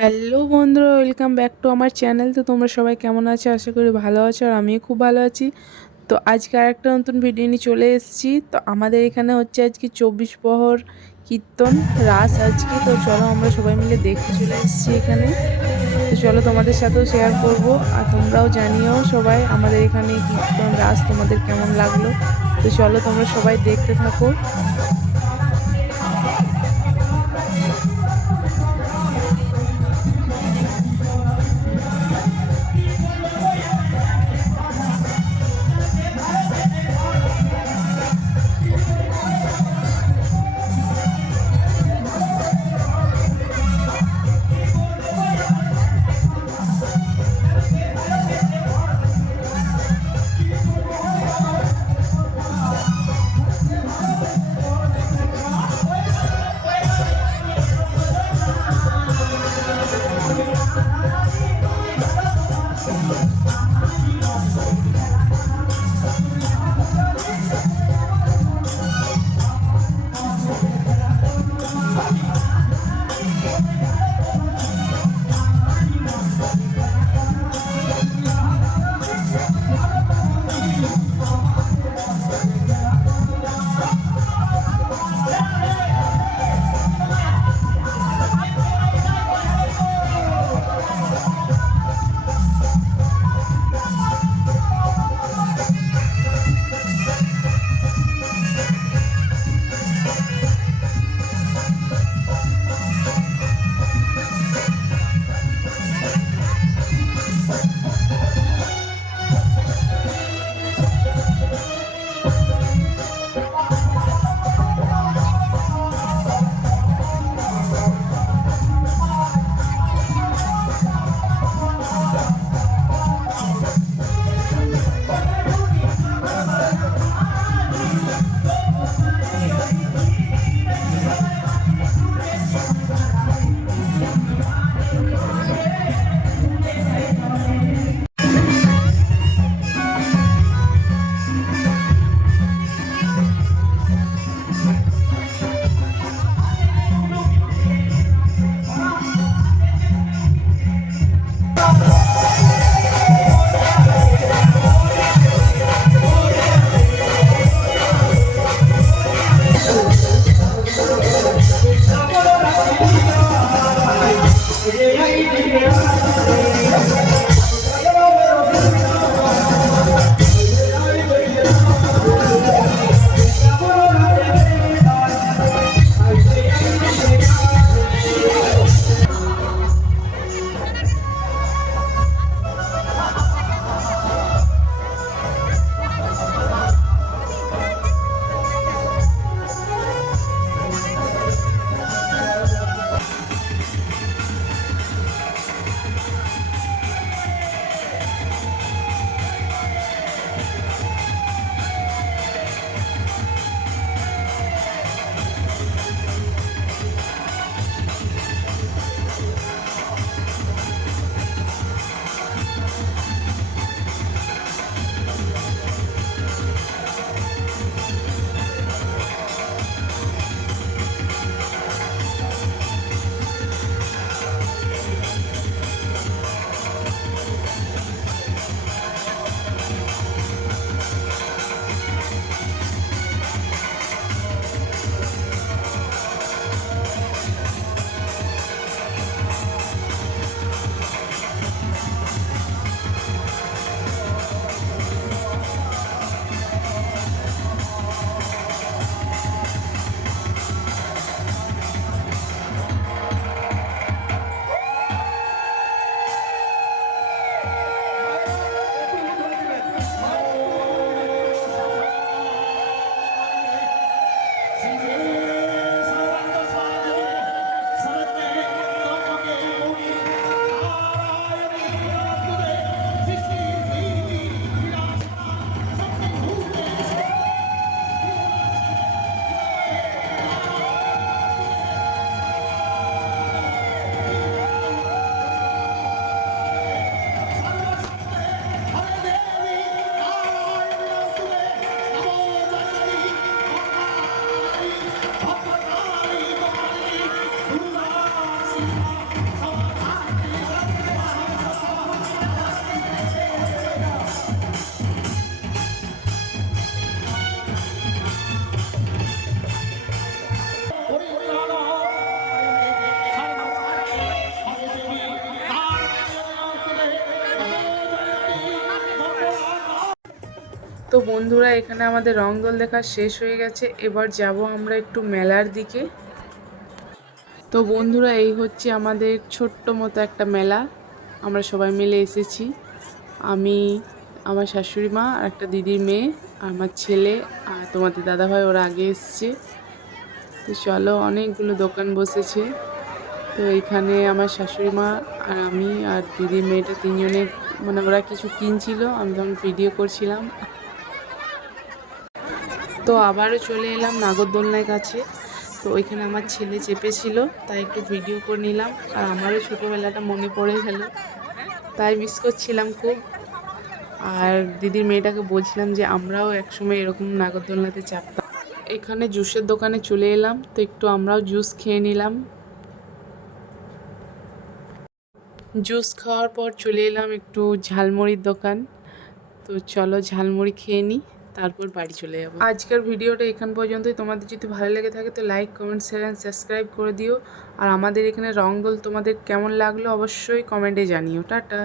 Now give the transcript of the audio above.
Hello বন্ধুরা, welcome back to আমার channel. তো তোমরা সবাই কেমন আছো? আশা করি ভালো আছো, আর আমিও খুব ভালো আছি। তো আজকে আরেকটা নতুন ভিডিও নিয়ে চলে এসেছি। তো আমাদের এখানে হচ্ছে আজকে 24 প্রহর কীর্তন রাস আজকে। তো চলো আমরা সবাই মিলে দেখতে চলে এসেছি এখানে। তো চলো তোমাদের সাথেও শেয়ার করব, আর তোমরাও জানিও সবাই আমাদের এখানে কীর্তন রাস তোমাদের কেমন লাগলো। তো চলো তোমরা সবাই দেখতে থাকো। তো বন্ধুরা, এখানে আমাদের রং দোল দেখা শেষ হয়ে গেছে। এবার যাব আমরা একটু মেলার দিকে। তো বন্ধুরা, এই হচ্ছে আমাদের ছোট্ট মতো একটা মেলা। আমরা সবাই মিলে এসেছি, আমি, আমার শাশুড়ি মা আর একটা দিদির মেয়ে, আমার ছেলে আর তোমাদের দাদাভাই, ওরা আগে এসছে। তো চলো, অনেকগুলো দোকান বসেছে। তো এইখানে আমার শাশুড়ি মা আর আমি আর দিদির মেয়েটা তিনজনে, মানে ওরা কিছু কিনছিল, আমি তখন ভিডিও করছিলাম। তো আবারও চলে এলাম নাগরদোলনার কাছে। তো ওইখানে আমার ছেলে চেপেছিল, তাই একটু ভিডিও করে নিলাম। আর আমারও ছোটোবেলাটা মনে পড়ে গেল, তাই মিস করছিলাম খুব। আর দিদির মেয়েটাকে বলছিলাম যে আমরাও একসময় এরকম নাগরদোলনাতে চাপতাম। এখানে জুসের দোকানে চলে এলাম, তো একটু আমরাও জুস খেয়ে নিলাম। জুস খাওয়ার পর চলে এলাম একটু ঝালমুড়ির দোকান। তো চলো ঝালমুড়ি খেয়ে নিই, তারপর বাড়ি চলে যাবো। আজকের ভিডিওটা এখান পর্যন্তই। তোমাদের যদি ভালো লেগে থাকে তো like, comment, share and subscribe করে দিও। আর আমাদের এখানে রং দোল তোমাদের কেমন লাগলো অবশ্যই কমেন্টে জানিও। টাটা।